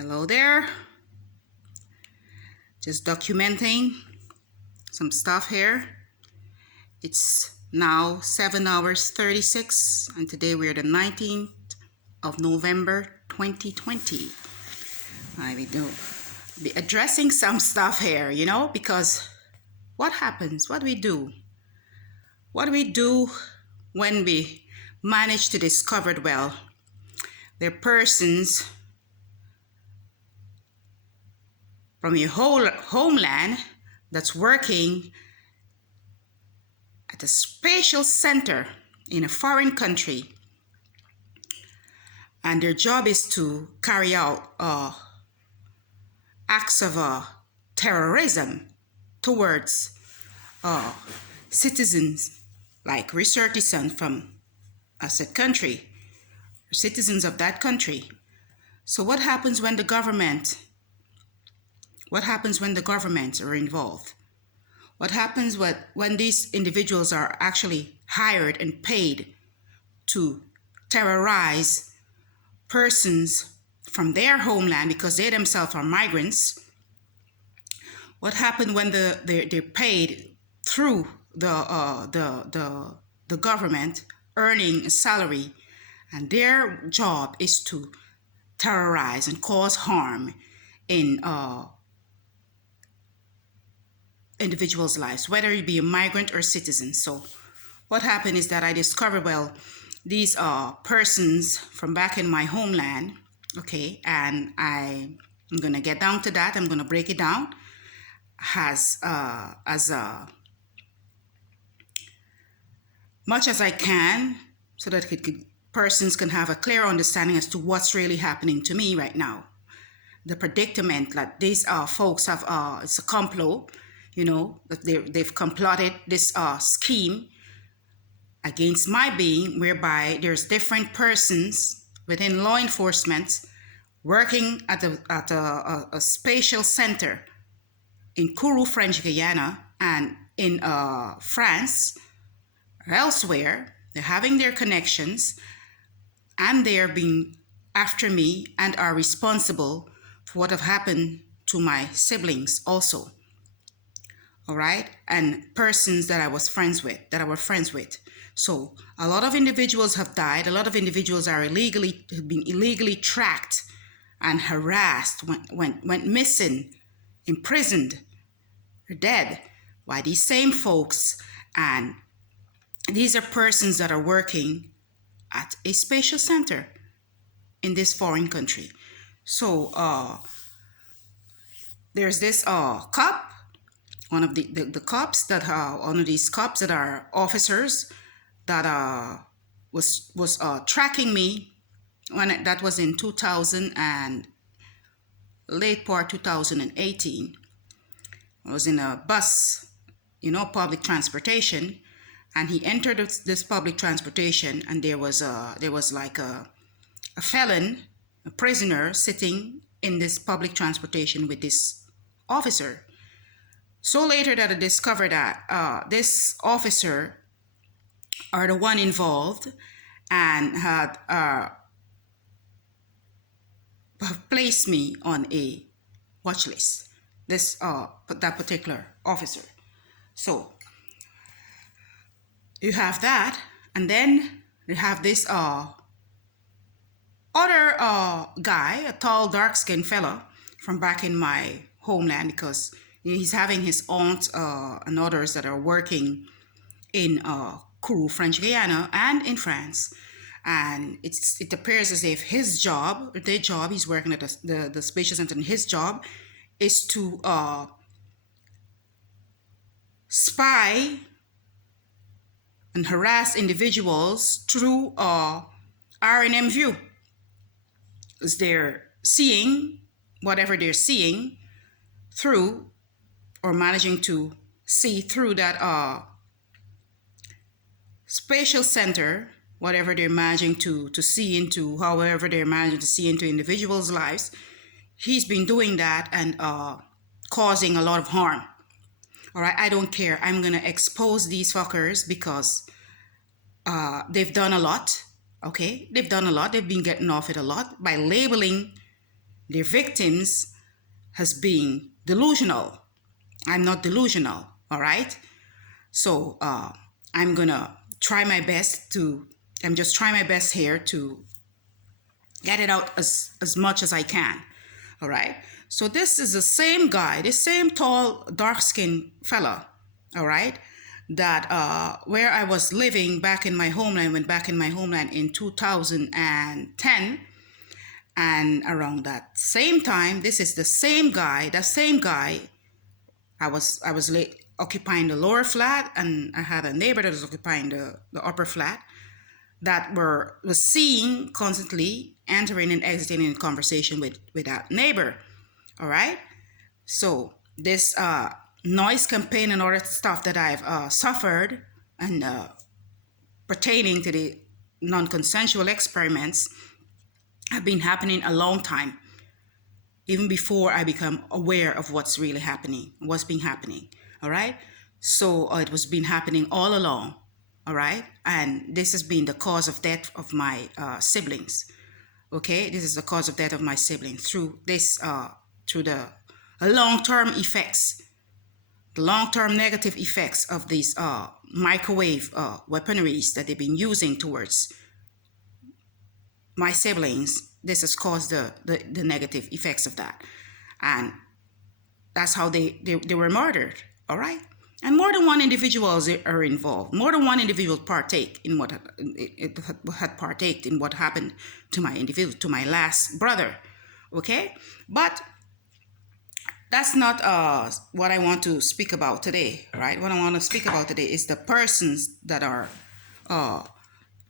Hello there. Just documenting some stuff here. It's now 7 hours 36 and today we're the 19th of November 2020. I will be addressing some stuff here, because what happens? What do we do? What do we do when we manage to discover, well, there are persons from your whole homeland that's working at a spatial center in a foreign country, and their job is to carry out acts of terrorism towards citizens, like research citizens from a said country, citizens of that country. So what happens when the government are involved? What happens when these individuals are actually hired and paid to terrorize persons from their homeland because they themselves are migrants? What happens when they're paid through the government, earning a salary, and their job is to terrorize and cause harm in individuals' lives, whether it be a migrant or citizen? So what happened is that I discovered, well, these are persons from back in my homeland, okay, and I'm going to get down to that. I'm going to break it down as much as I can so that persons can have a clear understanding as to what's really happening to me right now. The predicament that these folks have, it's a complot, that they've complotted this scheme against my being, whereby there's different persons within law enforcement working at a spatial center in Kourou, French Guyana, and in France or elsewhere. They're having their connections, and they are being after me and are responsible for what have happened to my siblings also. All right, and persons that I was friends with, So a lot of individuals have died. A lot of individuals have been illegally tracked and harassed, went missing, imprisoned, or dead by these same folks. And these are persons that are working at a spatial center in this foreign country. So there's this cop. One of the cops that one of these cops that are officers that was tracking me when that was in 2000 and late part 2018. I was in a bus, public transportation, and he entered this public transportation, and there was like a felon, a prisoner, sitting in this public transportation with this officer. So later that I discovered that this officer are the one involved and had placed me on a watch list, that particular officer. So you have that, and then you have this other guy, a tall, dark-skinned fella from back in my homeland, because he's having his aunt and others that are working in Kourou, French Guyana, and in France. And it appears as if their job, he's working at the spatial center, and his job is to spy and harass individuals through R&M view. As they're seeing whatever they're seeing through, or managing to see through that spatial center, whatever they're managing to see into, however they're managing to see into individuals' lives. He's been doing that and causing a lot of harm. All right, I don't care. I'm going to expose these fuckers because they've done a lot, okay? They've done a lot. They've been getting off it a lot by labeling their victims has been delusional. I'm not delusional, all right? So I'm gonna try my best to, I'm just trying my best here to get it out as much as I can, all right? So this is the same guy, the same tall, dark-skinned fella, all right, that where I was living back in my homeland, went back in my homeland in 2010, and around that same time, this is the same guy, that same guy. I was occupying the lower flat, and I had a neighbor that was occupying the upper flat that was seen constantly entering and exiting in conversation with that neighbor. All right. So this noise campaign and all that stuff that I've suffered and pertaining to the non-consensual experiments have been happening a long time, even before I become aware of what's really happening, what's been happening. All right. So it was been happening all along. All right. And this has been the cause of death of my siblings. Okay. This is the cause of death of my siblings through this, through the long-term effects, the long-term negative effects of these microwave weaponries that they've been using towards my siblings. This has caused the negative effects of that. And that's how they were murdered. All right. And more than one individuals are involved. More than one individual partake in what had partaked in what happened to my individual, to my last brother. Okay. But that's not what I want to speak about today, right? What I want to speak about today is the persons that are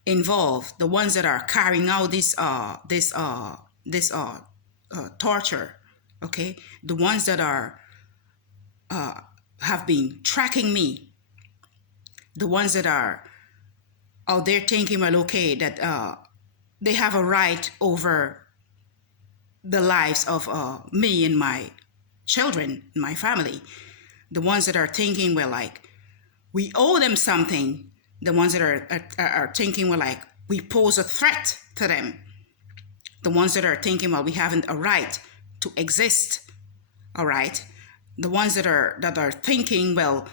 involved, the ones that are carrying out this torture, okay? The ones that are have been tracking me, the ones that are out there thinking, well, okay, that they have a right over the lives of me and my children, my family. The ones that are thinking, well, like, we owe them something. The ones that are thinking, well, like, we pose a threat to them. The ones that are thinking, well, we haven't a right to exist. All right. The ones that are thinking, well,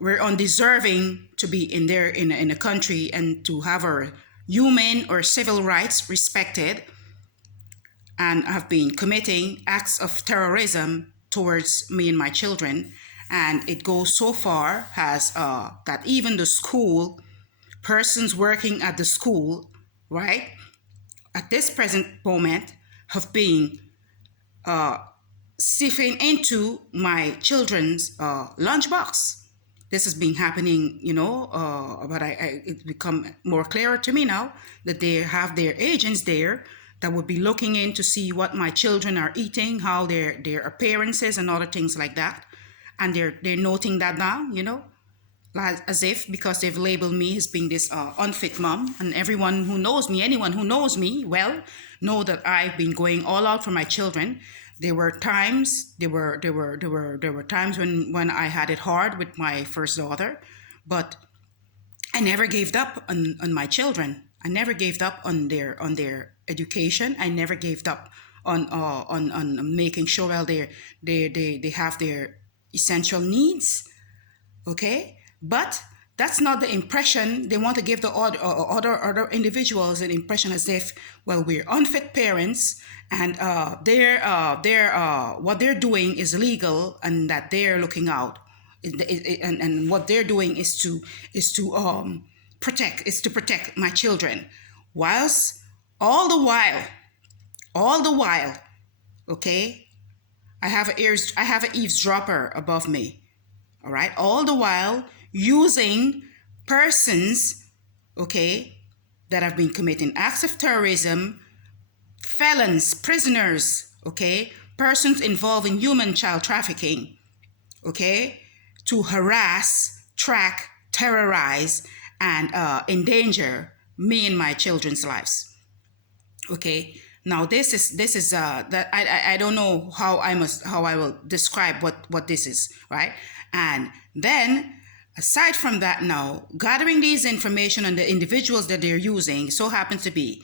we're undeserving to be in a country and to have our human or civil rights respected, and have been committing acts of terrorism towards me and my children. And it goes so far as that even the school, persons working at the school, right, at this present moment have been sifting into my children's lunchbox. This has been happening, you know, but it's become more clearer to me now that they have their agents there that would be looking in to see what my children are eating, how their appearances and other things like that. And they're noting that down, you know, like as if because they've labeled me as being this unfit mom. And everyone who knows me, anyone who knows me well, know that I've been going all out for my children. There were times when I had it hard with my first daughter, but I never gave up on my children. I never gave up on their education. I never gave up on making sure, well, they have their essential needs. Okay, but that's not the impression they want to give the other individuals, an impression as if, well, we're unfit parents and what they're doing is legal and that they're looking out, and what they're doing is to protect my children, whilst all the while, okay, I have an eavesdropper above me, all right, all the while using persons, okay, that have been committing acts of terrorism, felons, prisoners, okay, persons involved in human child trafficking, okay, to harass, track, terrorize, and endanger me and my children's lives. Okay. Now this is that I don't know how I will describe what this is, right? And then aside from that, now gathering these information on the individuals that they're using so happens to be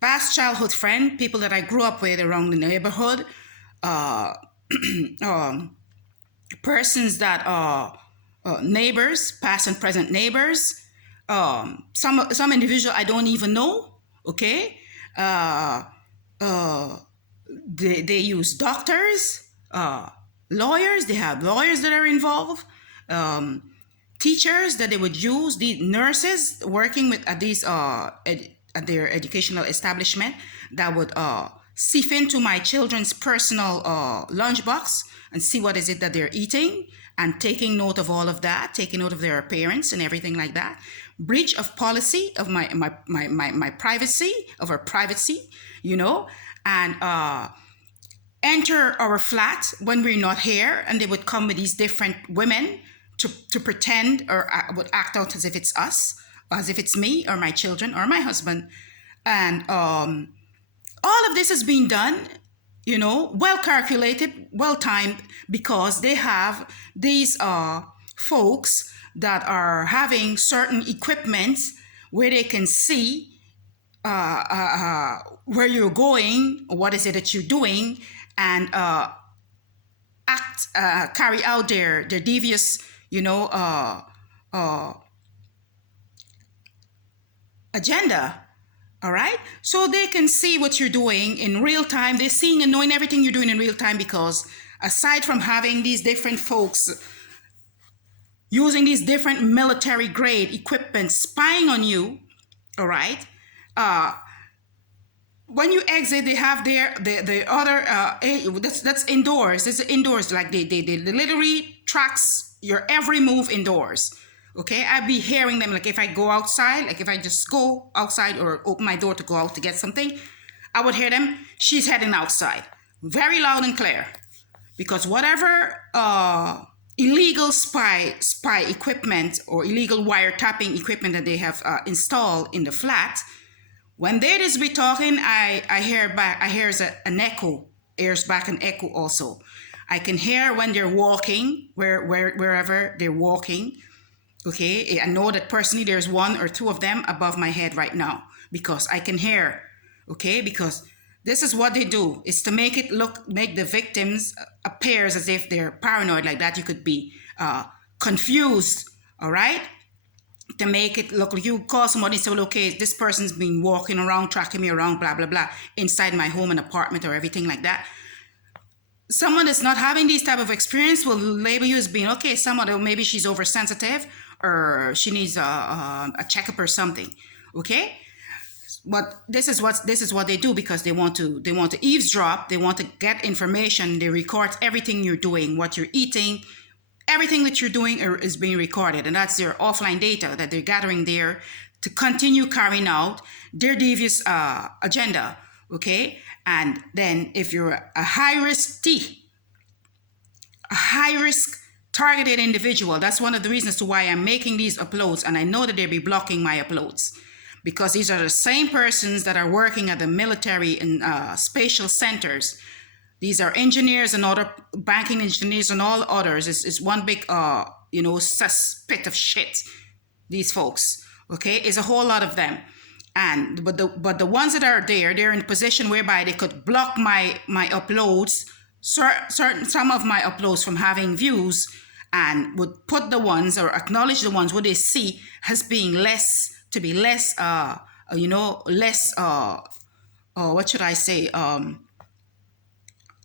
past childhood friend, people that I grew up with around the neighborhood, uh, um, persons that are neighbors, past and present neighbors, some individual I don't even know. Okay, uh, uh, they use doctors, lawyers. They have lawyers that are involved. Um, Teachers that they would use, the nurses working with at these at their educational establishment that would sift into my children's personal lunchbox and see what is it that they're eating and taking note of all of that, taking note of their appearance and everything like that. Breach of policy of my privacy, of our privacy, you know, and enter our flat when we're not here, and they would come with these different women to pretend or would act out as if it's us, as if it's me or my children or my husband. And all of this is being done, you know, well calculated, well timed, because they have these folks that are having certain equipment where they can see where you're going, what is it that you're doing, and carry out their devious, you know, agenda. All right, so they can see what you're doing in real time. They're seeing and knowing everything you're doing in real time, because aside from having these different folks using these different military grade equipment spying on you, all right, when you exit, they have the other that's indoors. This is indoors, like they literally tracks your every move indoors. Okay, I'd be hearing them, like if I go outside, like if I just go outside or open my door to go out to get something, I would hear them. She's heading outside, very loud and clear, because whatever illegal spy equipment or illegal wiretapping equipment that they have installed in the flat. When they just be talking, I hear back. I hear an echo, airs back an echo also. I can hear when they're walking, wherever they're walking. Okay, I know that personally there's one or two of them above my head right now, because I can hear. Okay, because this is what they do. It's to make the victims appears as if they're paranoid like that. You could be confused. All right. To make it look like you call somebody and say, well, okay, this person's been walking around, tracking me around, blah, blah, blah, inside my home and apartment or everything like that. Someone that's not having these type of experience will label you as being, okay, someone, maybe she's oversensitive or she needs a checkup or something, okay? But this is what they do, because they want to eavesdrop, they want to get information, they record everything you're doing, what you're eating, everything that you're doing is being recorded, and that's their offline data that they're gathering there to continue carrying out their devious agenda, okay? And then if you're a high-risk targeted individual, that's one of the reasons to why I'm making these uploads, and I know that they'll be blocking my uploads, because these are the same persons that are working at the military and spatial centers. These are engineers and other banking engineers and all others. It's one big, cesspit of shit. These folks, okay, it's a whole lot of them, and but the ones that are there, they're in a position whereby they could block my uploads, some of my uploads from having views, and would put the ones or acknowledge the ones what they see as being less what should I say,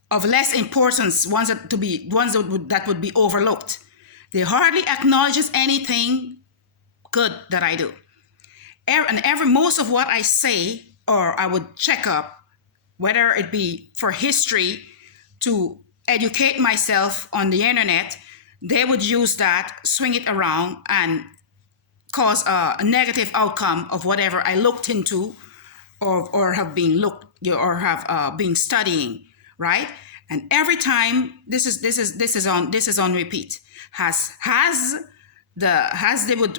of less importance, ones that would be overlooked. They hardly acknowledges anything good that I do. Most of what I say, or I would check up, whether it be for history, to educate myself on the internet, they would use that, swing it around, and cause a negative outcome of whatever I looked into, or have been been studying, right? And every time this is on repeat. Has they would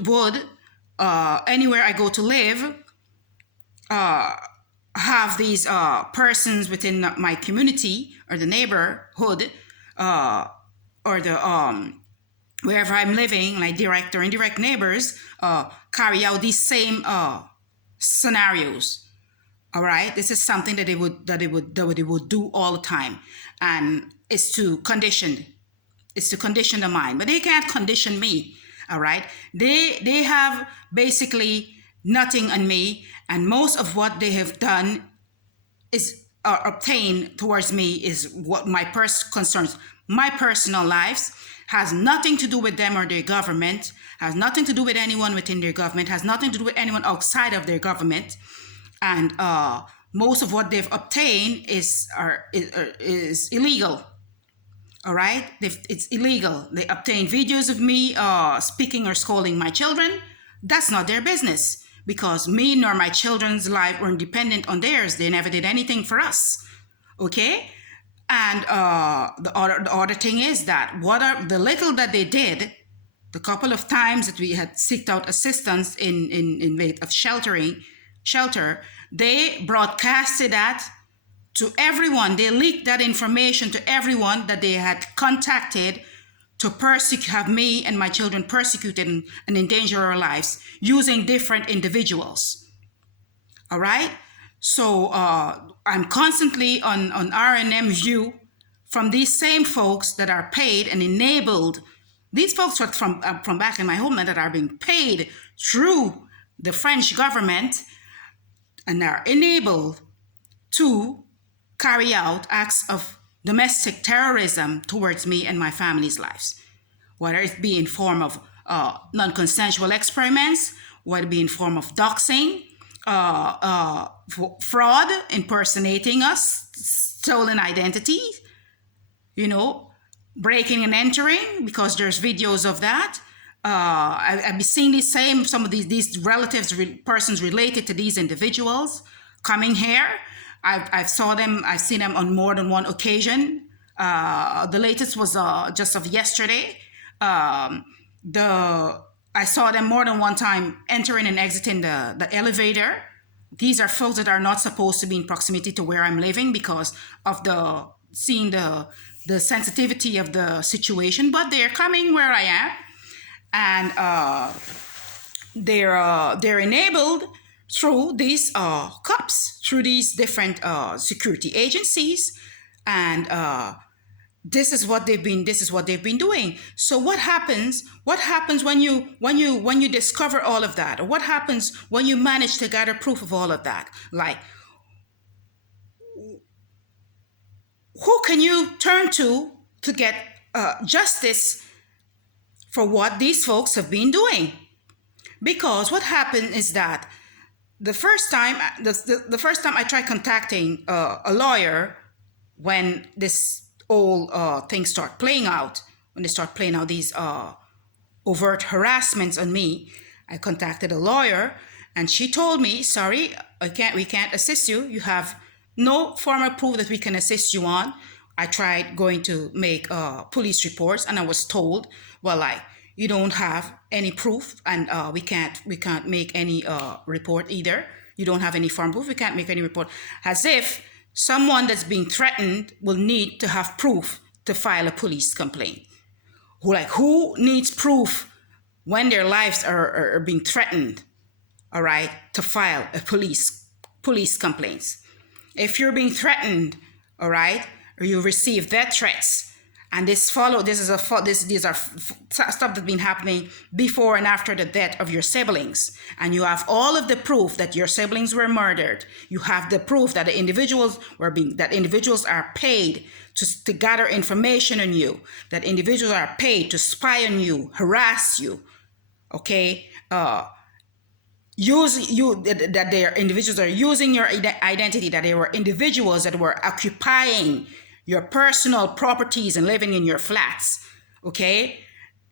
anywhere I go to live, have these persons within my community or the neighborhood, or the wherever I'm living, like direct or indirect neighbors, carry out these same scenarios. All right, this is something that they would do all the time, and it's to condition the mind. But they can't condition me. All right, they have basically nothing on me, and most of what they have done is obtained towards me is what my concerns. My personal lives has nothing to do with them or their government, has nothing to do with anyone within their government, has nothing to do with anyone outside of their government. And most of what they've obtained is illegal. All right, it's illegal. They obtain videos of me speaking or scolding my children. That's not their business, because me nor my children's life were dependent on theirs. They never did anything for us. Okay, and the other thing is that the little that they did, the couple of times that we had sought out assistance in way of shelter, they broadcasted that to everyone. They leaked that information to everyone that they had contacted to have me and my children persecuted and endanger our lives using different individuals. All right? So I'm constantly on RNM view from these same folks that are paid and enabled. These folks are from back in my homeland that are being paid through the French government and are enabled to carry out acts of domestic terrorism towards me and my family's lives, whether it be in form of non-consensual experiments, whether it be in form of doxing, fraud, impersonating us, stolen identities, breaking and entering, because there's videos of that. I've been seeing some of these relatives, persons related to these individuals coming here. I've seen them on more than one occasion. The latest was just of yesterday. I saw them more than one time entering and exiting the elevator. These are folks that are not supposed to be in proximity to where I'm living because of seeing the sensitivity of the situation, but they're coming where I am, and they're enabled through these cops, through these different security agencies, and this is what they've been doing. So what happens when you discover all of that, or what happens when you manage to gather proof of all of that? Like, who can you turn to get justice for what these folks have been doing? Because what happened is that the first time I tried contacting a lawyer, when this whole thing start playing out, when they start playing out these overt harassments on me, I contacted a lawyer, and she told me, sorry, we can't assist you. You have no formal proof that we can assist you on. I tried going to make police reports, and I was told, well, you don't have any proof, and we can't make any report either. You don't have any formal proof. We can't make any report. As if someone that's being threatened will need to have proof to file a police complaint. Who needs proof when their lives are being threatened? All right, to file a police complaints. If you're being threatened, all right, or you receive death threats, and these are stuff that's been happening before and after the death of your siblings, and you have all of the proof that your siblings were murdered. You have the proof that individuals are paid to gather information on you, that individuals are paid to spy on you, harass you, okay, that they are individuals are using your identity, that they were individuals that were occupying your personal properties and living in your flats, okay,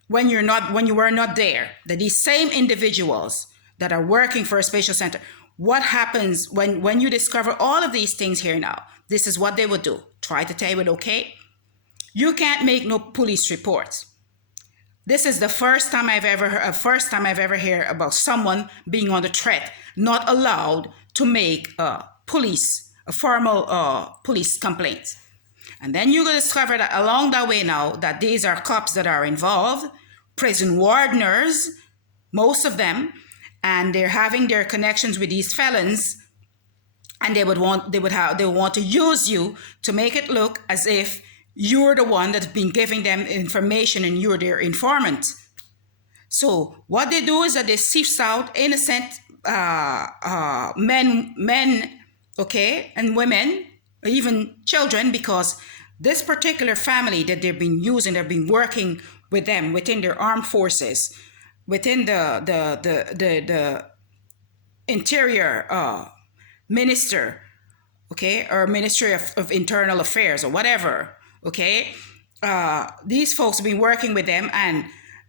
when you were not there, that these same individuals that are working for a spatial center, what happens when you discover all of these things here now? This is what they would do. Try to tell you, okay, you can't make no police reports. This is the first time I've ever heard about someone being under threat, not allowed to make a formal police complaint. And then you're going to discover that along that way now, that these are cops that are involved, prison wardeners, most of them, and they're having their connections with these felons And they would want to use you to make it look as if you're the one that's been giving them information and you're their informant. So what they do is that they sift out innocent men, okay, and women, or even children, because this particular family that they've been working with them within their armed forces, within the interior minister, okay, or Ministry of Internal Affairs or whatever, okay. These folks have been working with them, and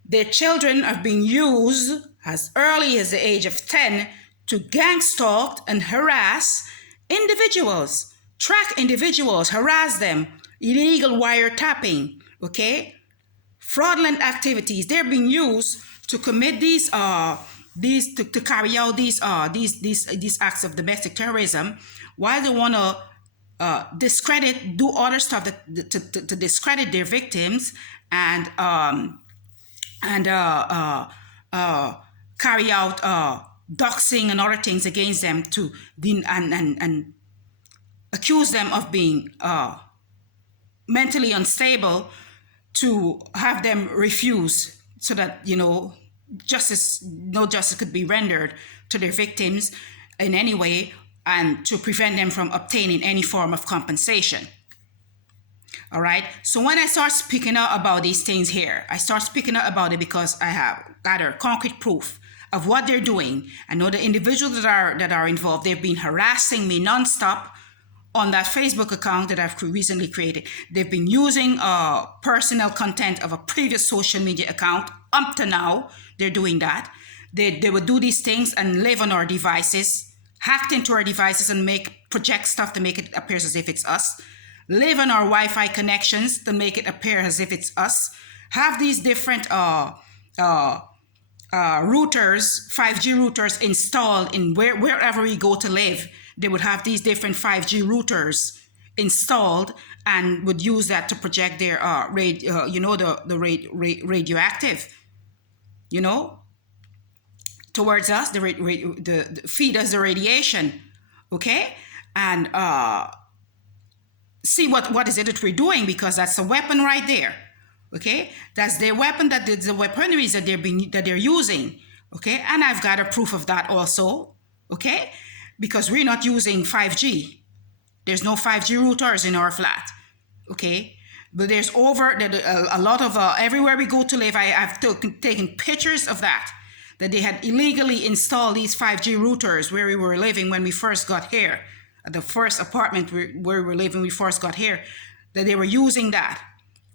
their children have been used as early as the age of 10 to gang stalk and harass individuals, track individuals, harass them, illegal wiretapping, okay, fraudulent activities. They're being used to commit these to carry out these acts of domestic terrorism, while they want to discredit, do other stuff to discredit their victims, and carry out doxing and other things against them and accuse them of being mentally unstable, to have them refuse, so that no justice could be rendered to their victims in any way, and to prevent them from obtaining any form of compensation. All right. So when I start speaking out about these things here, I start speaking out about it because I have gathered concrete proof of what they're doing. I know the individuals that are involved. They've been harassing me nonstop on that Facebook account that I've recently created. They've been using personal content of a previous social media account. Up to now, they're doing that. They would do these things and live on our devices, hacked into our devices, and project stuff to make it appear as if it's us. Live on our Wi-Fi connections to make it appear as if it's us. Have these different routers, 5G routers installed in wherever we go to live. They would have these different 5G routers installed, and would use that to project their radioactive, towards us, the feed us the radiation, okay, and see what is it that we're doing, because that's a weapon right there, okay. That's their weapon, the weaponry that they're using, okay. And I've got a proof of that also, okay, because we're not using 5G. There's no 5G routers in our flat, okay. But there's a lot of everywhere we go to live. I've taken pictures of that they had illegally installed these 5G routers where we were living when we first got here. The first apartment where we were living, we first got here, that they were using that,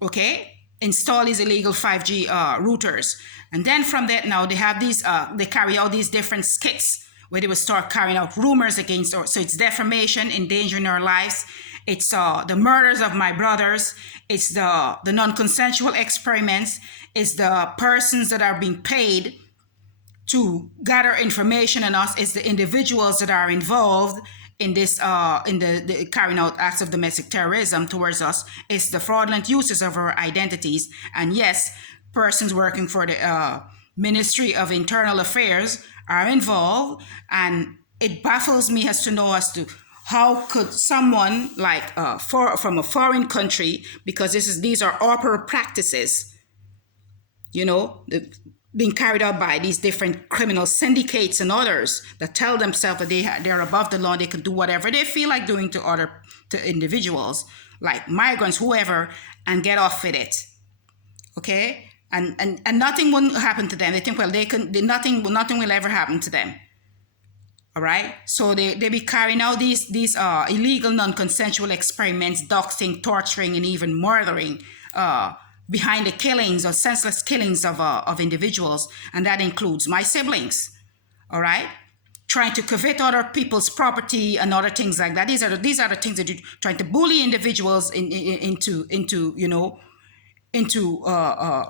okay? Install these illegal 5G routers. And then from that, now they have these, they carry out these different skits where they will start carrying out rumors against us. So it's defamation, endangering our lives. It's the murders of my brothers. It's the non-consensual experiments. It's the persons that are being paid to gather information on us. It's the individuals that are involved in this, in the carrying out acts of domestic terrorism towards us. It's the fraudulent uses of our identities. And yes, persons working for the Ministry of Internal Affairs are involved. And it baffles me as to how could someone like from a foreign country, because these are opera practices, being carried out by these different criminal syndicates and others that tell themselves that they're above the law, they can do whatever they feel like doing to individuals, like migrants, whoever, and get off with it, okay? And nothing will happen to them. They think, well, nothing will ever happen to them. All right, so they be carrying out these illegal non-consensual experiments, doxing, torturing, and even murdering behind the killings or senseless killings of individuals, and that includes my siblings. All right, trying to covet other people's property and other things like that. These are the things that you're trying to bully individuals into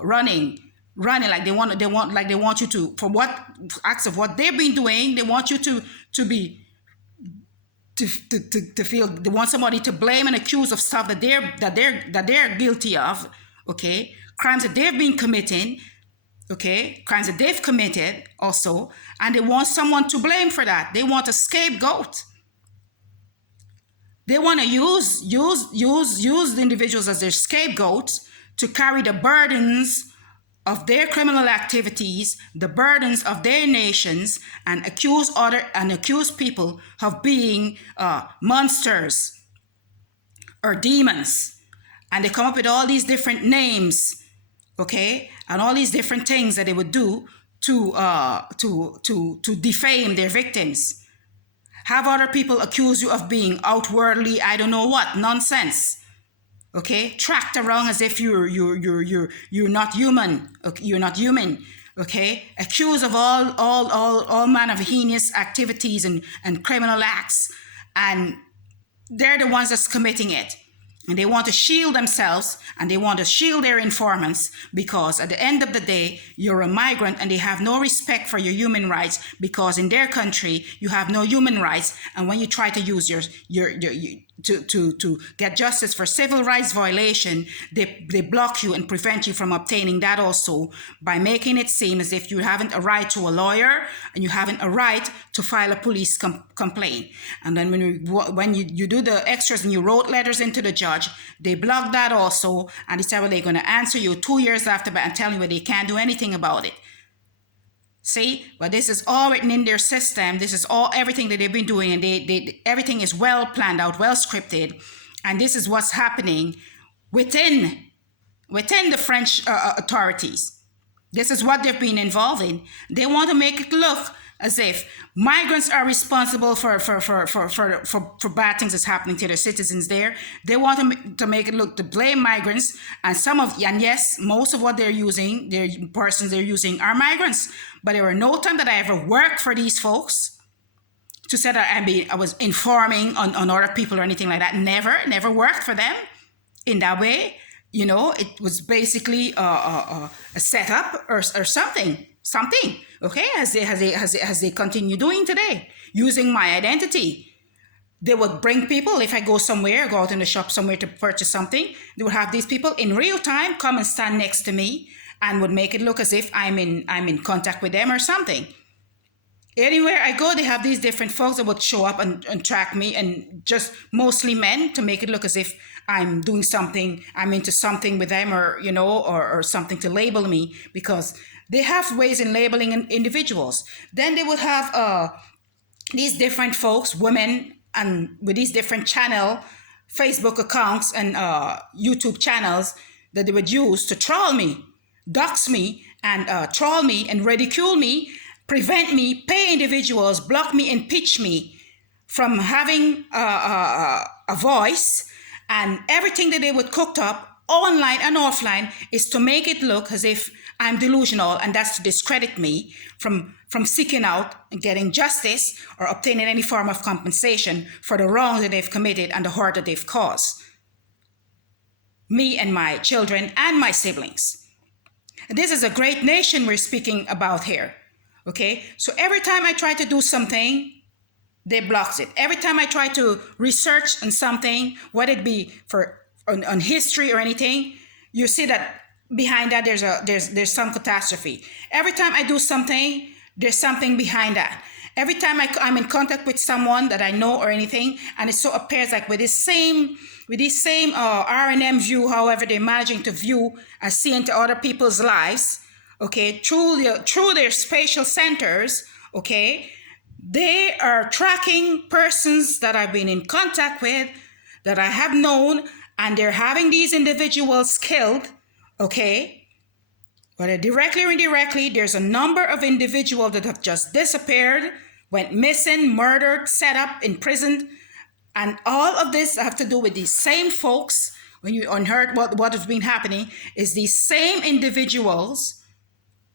running like they want you to, for what acts of what they've been doing. They want you to feel, they want somebody to blame and accuse of stuff that they're guilty of, okay, crimes that they've been committing, okay, crimes that they've committed also, and they want someone to blame for that. They want a scapegoat, They want to use the individuals as their scapegoats to carry the burdens of their criminal activities, the burdens of their nations, and accuse people of being monsters or demons. And they come up with all these different names, okay, and all these different things that they would do to defame their victims. Have other people accuse you of being outwardly, I don't know what, nonsense. Okay, tracked around as if you're not human. Okay? You're not human. Okay, accused of all manner of heinous activities and criminal acts, and they're the ones that's committing it. And they want to shield themselves and they want to shield their informants because at the end of the day, you're a migrant and they have no respect for your human rights because in their country, you have no human rights. And when you try to use to get justice for civil rights violation, they block you and prevent you from obtaining that also by making it seem as if you haven't a right to a lawyer and you haven't a right to file a police complaint. And then when you do the extras and you wrote letters into the judge, they block that also and they say, well, they're going to answer you 2 years after and tell you that they can't do anything about it. See, but this is all written in their system. This is all everything that they've been doing, and they everything is well planned out, well scripted, and this is what's happening within the French authorities. This is what they've been involved in. They want to make it look as if migrants are responsible for bad things that's happening to their citizens there. They want to make it look to blame migrants, and yes, most of what they're using, their persons they're using are migrants. But there were no time that I ever worked for these folks to say that I was informing on other people or anything like that. Never worked for them in that way. You know, it was basically a setup or something. Okay, as they continue doing today, using my identity. They would bring people, if I go somewhere, go out in the shop somewhere to purchase something, they would have these people in real time come and stand next to me and would make it look as if I'm in contact with them or something. Anywhere I go, they have these different folks that would show up and track me, and just mostly men, to make it look as if I'm doing something, I'm into something with them, or or something to label me, because they have ways in labeling individuals. Then they would have these different folks, women, and with these different Facebook accounts and YouTube channels that they would use to troll me, dox me, and troll me and ridicule me, prevent me, pay individuals, block me, impeach me from having a voice. And everything that they would cook up online and offline is to make it look as if I'm delusional, and that's to discredit me from seeking out and getting justice or obtaining any form of compensation for the wrongs that they've committed and the hurt that they've caused me and my children and my siblings. This is a great nation we're speaking about here. Okay, so every time I try to do something, they blocks it. Every time I try to research on something, whether it be on history or anything, you see that behind that there's some catastrophe. Every time I do something, there's something behind that. Every time I'm in contact with someone that I know or anything, and it so appears like with this same R&M view, however they're managing to view and see into other people's lives, okay, through their spatial centers, okay, they are tracking persons that I've been in contact with, that I have known, and they're having these individuals killed, okay? Whether directly or indirectly, there's a number of individuals that have just disappeared, went missing, murdered, set up, imprisoned, and all of this have to do with these same folks. When you unheard what has been happening, is these same individuals,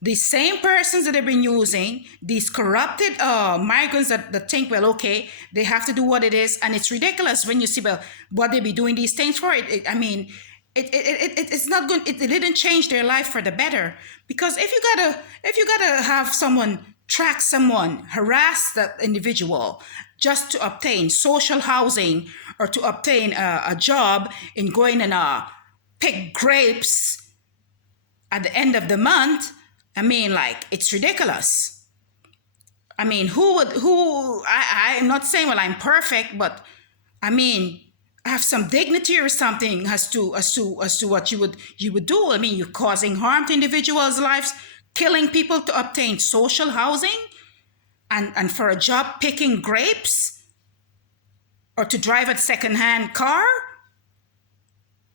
these same persons that they've been using, these corrupted migrants that think, well, okay, they have to do what it is, and it's ridiculous when you see, well, what they be doing these things for. It's not good. It didn't change their life for the better, because if you gotta have someone track someone, harass that individual just to obtain social housing or to obtain a job in going and pick grapes at the end of the month, it's ridiculous. I'm not saying, well, I'm perfect, but I mean, have some dignity or something as to what you would do. I mean, you're causing harm to individuals' lives, killing people to obtain social housing, and for a job picking grapes, or to drive a second-hand car,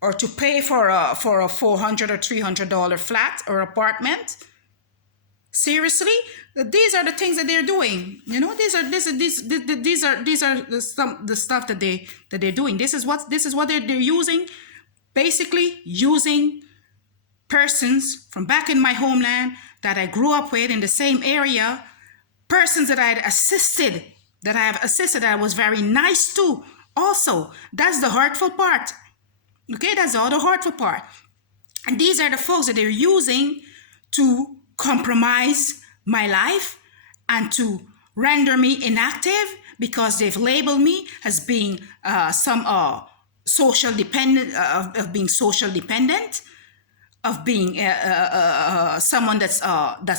or to pay for a $400 or $300 flat or apartment. Seriously, these are the things that they're doing. You know, these are the stuff that they're doing. This is what they're using. Basically, using persons from back in my homeland that I grew up with in the same area, persons that I have assisted, that I was very nice to. Also, that's the hurtful part. Okay, that's all the hurtful part. And these are the folks that they're using to compromise my life and to render me inactive, because they've labeled me as being some social dependent, of being social dependent, of being someone that's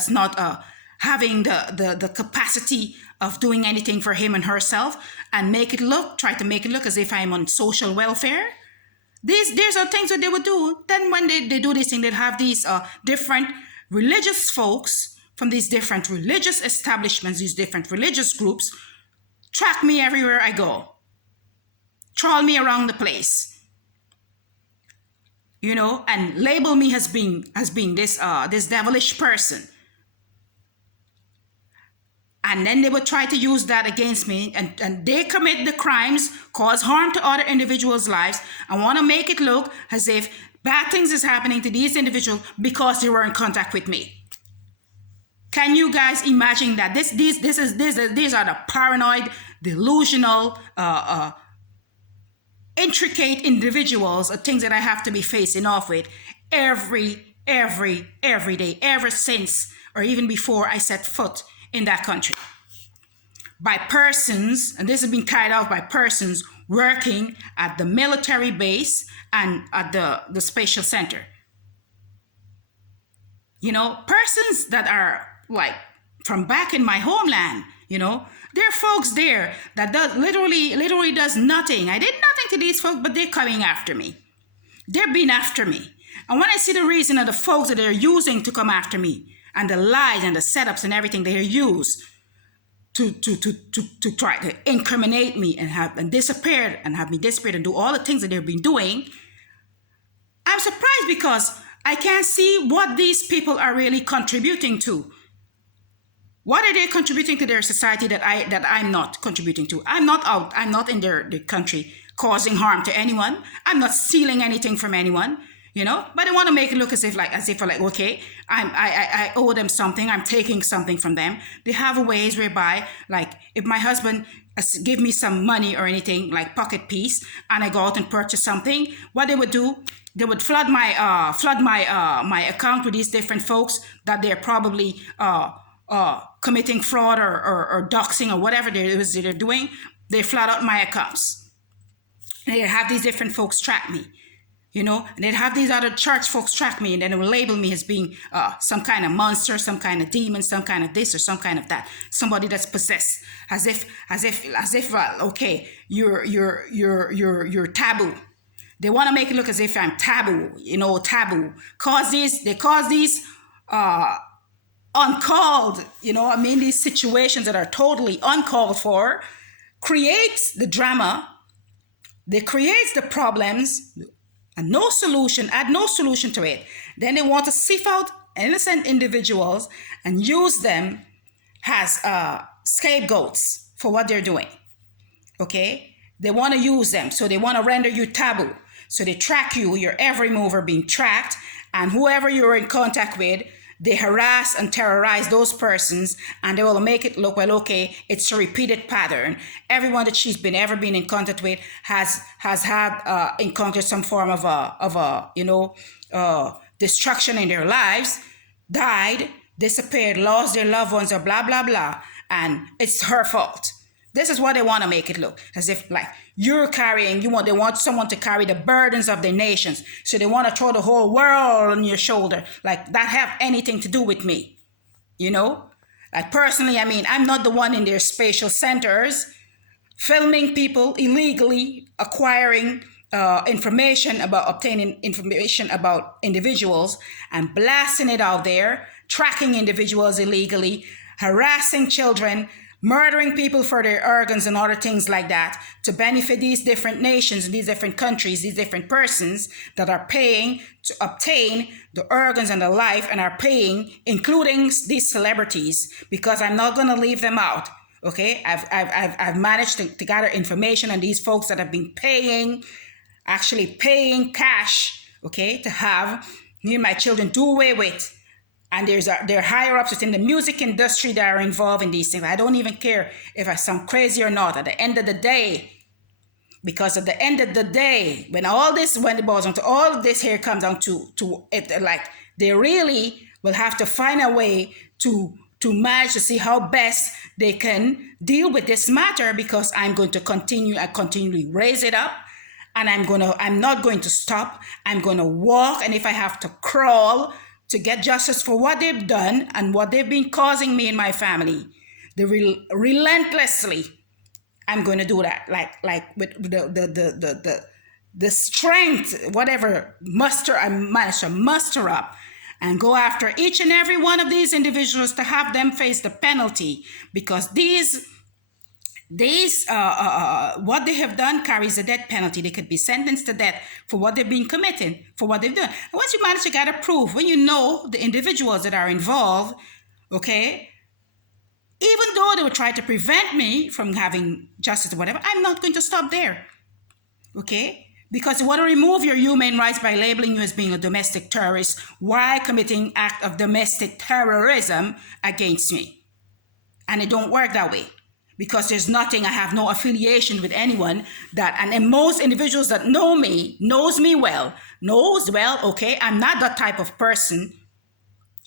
not having the capacity of doing anything for him and herself, and try to make it look as if I'm on social welfare. These are things that they would do. Then when they do this thing, they'd have these different religious folks from these different religious establishments, these different religious groups, track me everywhere I go, troll me around the place, you know, and label me as being this devilish person. And then they would try to use that against me, and they commit the crimes, cause harm to other individuals' lives, and want to make it look as if bad things is happening to these individuals because they were in contact with me. Can you guys imagine that? These are the paranoid, delusional, intricate individuals, or things that I have to be facing off with every day, ever since or even before I set foot in that country, by persons, and this has been carried out by persons working at the military base and at the Spatial Center. You know, persons that are like from back in my homeland, you know, there are folks there that literally does nothing. I did nothing to these folks, but they're coming after me. They're being after me. And when I see the reason of the folks that they're using to come after me, and the lies and the setups and everything they use to try to incriminate me and have me disappeared and do all the things that they've been doing, I'm surprised, because I can't see what these people are really contributing to. What are they contributing to their society that I'm not contributing to? I'm not out. I'm not in their country causing harm to anyone. I'm not stealing anything from anyone. You know, but they want to make it look as if okay, I owe them something. I'm taking something from them. They have ways whereby, like, if my husband give me some money or anything, like pocket piece, and I go out and purchase something, what they would do, they would flood my my account with these different folks that they're probably committing fraud or doxing or whatever they're doing. They flood out my accounts. They have these different folks track me. You know, and they'd have these other church folks track me, and then they would label me as being some kind of monster, some kind of demon, some kind of this or some kind of that, somebody that's possessed, as if okay, you're taboo. They want to make it look as if I'm taboo, you know, taboo. They cause these uncalled, you know, I mean, these situations that are totally uncalled for, creates the drama. They create the problems. And add no solution to it. Then they want to sift out innocent individuals and use them as scapegoats for what they're doing. Okay? They want to use them. So they want to render you taboo. So they track you, your every move are being tracked, and whoever you're in contact with, they harass and terrorize those persons, and they will make it look, well, okay, it's a repeated pattern. Everyone that she's ever been in contact with has had encountered some form of destruction in their lives, died, disappeared, lost their loved ones, or blah blah blah, and it's her fault. This is what they want to make it look, as if like they want someone to carry the burdens of their nations. So they want to throw the whole world on your shoulder, like that have anything to do with me. You know, like personally, I mean, I'm not the one in their spatial centers filming people illegally, acquiring obtaining information about individuals and blasting it out there, tracking individuals illegally, harassing children, murdering people for their organs and other things like that to benefit these different nations, these different countries, these different persons that are paying to obtain the organs and the life and are paying, including these celebrities, because I'm not going to leave them out. Okay, I've managed to gather information on these folks that have been actually paying cash, okay, to have me and my children do away with. And there are higher ups within the music industry that are involved in these things. I don't even care if I sound crazy or not. At the end of the day, because at the end of the day, when it boils down to all of this here comes down to it, like they really will have to find a way to manage to see how best they can deal with this matter, because I'm going to continually raise it up. And I'm not going to stop. I'm going to walk. And if I have to crawl to get justice for what they've done and what they've been causing me and my family, relentlessly, I'm going to do that. Like with the strength, whatever I manage to muster up, and go after each and every one of these individuals to have them face the penalty, because these what they have done carries a death penalty. They could be sentenced to death for what they've been committing, for what they've done. And once you manage to gather proof, when you know the individuals that are involved, okay, even though they would try to prevent me from having justice or whatever, I'm not going to stop there, okay? Because they want to remove your human rights by labeling you as being a domestic terrorist while committing act of domestic terrorism against me. And it don't work that way. Because there's nothing, I have no affiliation with anyone and most individuals that knows me well, okay, I'm not that type of person,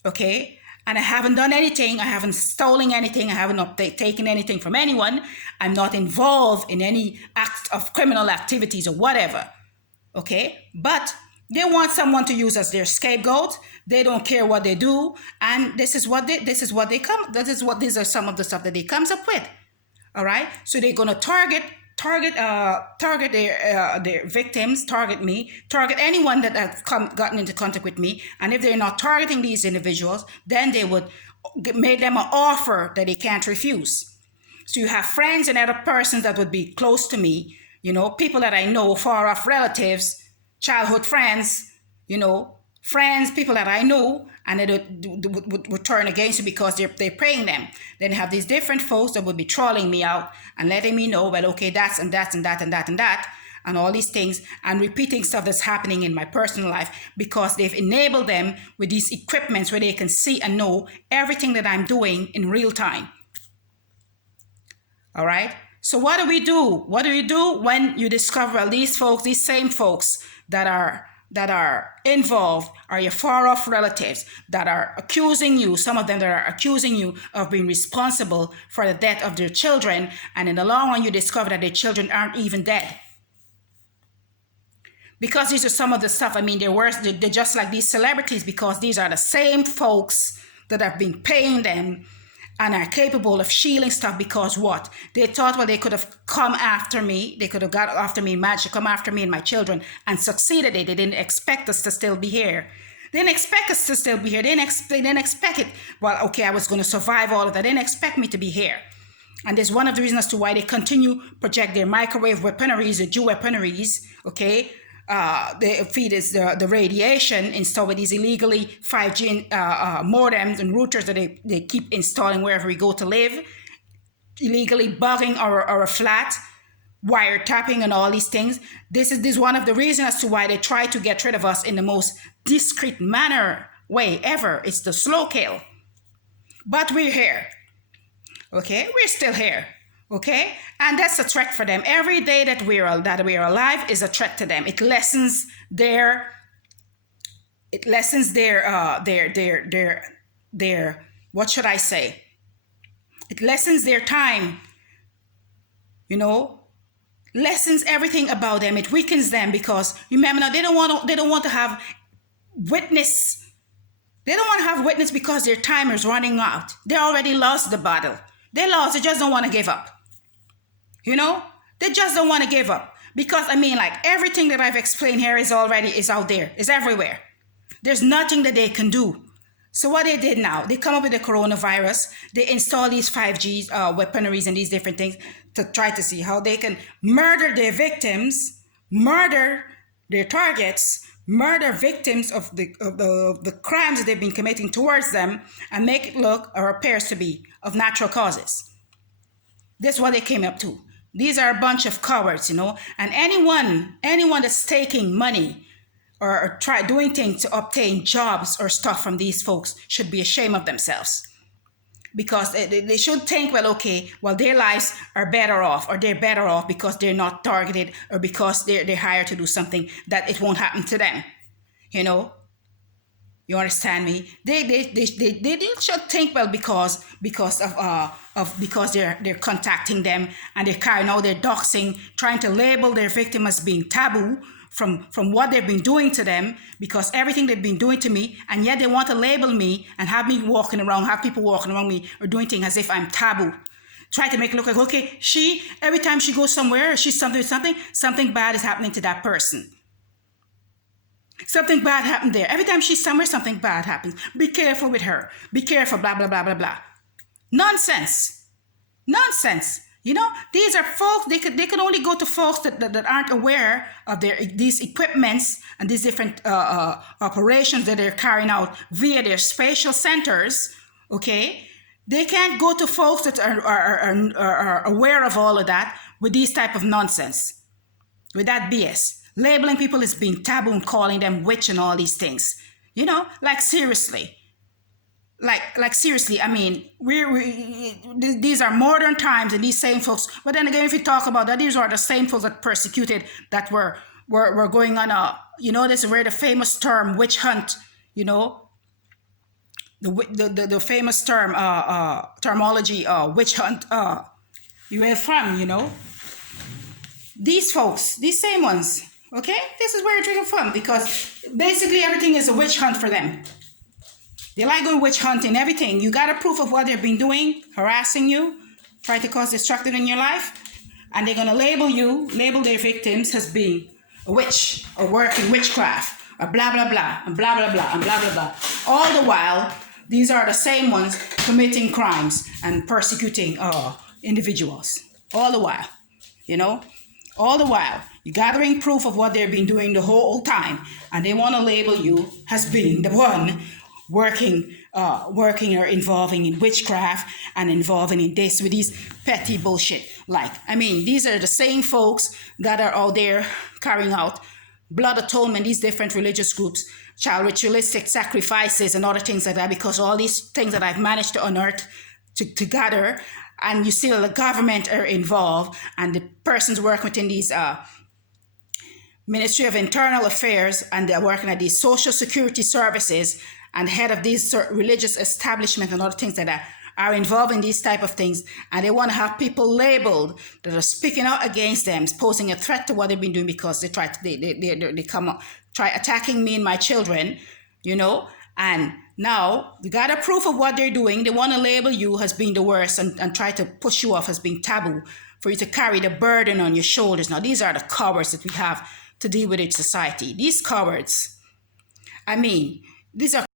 okay, and I haven't done anything, I haven't stolen anything, I haven't taken anything from anyone, I'm not involved in any act of criminal activities or whatever, okay, but they want someone to use as their scapegoat. They don't care what they do, and these are some of the stuff that they comes up with. All right, so they're gonna target their victims, target me, target anyone that has gotten into contact with me, and if they're not targeting these individuals, then they would make them an offer that they can't refuse. So you have friends and other persons that would be close to me, people that I know, far off relatives, childhood friends, friends, people that I know, and they would turn against you because they're paying them. Then you have these different folks that would be trolling me out and letting me know, well, okay, that's and that's and that and that and that, and all these things, and repeating stuff that's happening in my personal life because they've enabled them with these equipments where they can see and know everything that I'm doing in real time. All right? So what do we do? What do you do when you discover, well, these same folks that are involved are your far off relatives that are accusing you, some of them that are accusing you of being responsible for the death of their children, and in the long run you discover that their children aren't even dead. Because these are some of the stuff, they're just like these celebrities, because these are the same folks that have been paying them and are capable of shielding stuff, because what? They thought, well, they could have come after me. They could have got after me, managed to come after me and my children, and succeeded. They didn't expect us to still be here. They didn't expect us to still be here. They didn't expect it. Well, okay, I was going to survive all of that. They didn't expect me to be here. And there's one of the reasons as to why they continue project their microwave weaponries, the Jew weaponries, okay? They feed us the radiation installed with these illegally 5G modems and routers that they keep installing wherever we go to live, illegally bugging our flat, wiretapping and all these things. This is one of the reasons as to why they try to get rid of us in the most discreet manner way ever. It's the slow kill. But we're here. Okay, we're still here. Okay, and that's a threat for them. Every day that we're alive is a threat to them. It lessens their what should I say? It lessens their time. Lessens everything about them. It weakens them, because remember now, they don't want to have witness. They don't want to have witness because their time is running out. They already lost the battle. They lost. They just don't want to give up. You know, they just don't want to give up. Because, I mean, like, everything that I've explained here is out there, is everywhere. There's nothing that they can do. So what they did now, they come up with the coronavirus. They install these 5G weaponries and these different things to try to see how they can murder their victims, murder their targets, murder victims of the crimes that they've been committing towards them, and make it look or appears to be of natural causes. That's what they came up to. These are a bunch of cowards, you know. And anyone that's taking money or try doing things to obtain jobs or stuff from these folks should be ashamed of themselves. Because they should think, well, okay, well, their lives are better off, or they're better off because they're not targeted, or because they're hired to do something that it won't happen to them. You know? You understand me? They should think, well, because they're contacting them and they're carrying out their doxing, trying to label their victim as being taboo from what they've been doing to them, because everything they've been doing to me, and yet they want to label me and have me walking around, have people walking around me or doing things as if I'm taboo. Try to make it look like, okay, every time she goes somewhere, she's something bad is happening to that person. Something bad happened there. Every time she's somewhere, something bad happens. Be careful with her. Be careful, blah, blah, blah, blah, blah. Nonsense. You know, these are folks, they could only go to folks that aren't aware of these equipments and these different operations that they're carrying out via their spatial centers, okay? They can't go to folks that are aware of all of that with these type of nonsense, with that BS. Labeling people as being taboo and calling them witch and all these things. You know, like seriously. Like seriously, I mean, these are modern times, and these same folks. But then again, if you talk about that, these are the same folks that persecuted, that were going on you know, this is where the famous term witch hunt, you know, the famous term terminology witch hunt you were from, you know. These folks, these same ones, okay, this is where it's really fun, because basically everything is a witch hunt for them. They like going witch hunting, everything. You got a proof of what they've been doing, harassing you, trying to cause destruction in your life, and they're going to label their victims as being a witch, or working witchcraft, or blah, blah, blah, and blah, blah, blah, and blah, blah, blah. All the while, these are the same ones committing crimes and persecuting individuals. All the while, you know? All the while, you're gathering proof of what they've been doing the whole time, and they want to label you as being the one working or involving in witchcraft and involving in this with these petty bullshit. Like, I mean, these are the same folks that are out there carrying out blood atonement, these different religious groups, child ritualistic sacrifices and other things like that, because all these things that I've managed to unearth to gather, and you see the government are involved, and the persons working within these Ministry of Internal Affairs, and they're working at these social security services, and head of these religious establishments and other things that are involved in these type of things, and they want to have people labeled that are speaking out against them, posing a threat to what they've been doing, because they come up, try attacking me and my children, you know, and now you got a proof of what they're doing. They want to label you as being the worst, and try to push you off as being taboo, for you to carry the burden on your shoulders. Now, these are the cowards that we have to deal with in society. These cowards, I mean, these are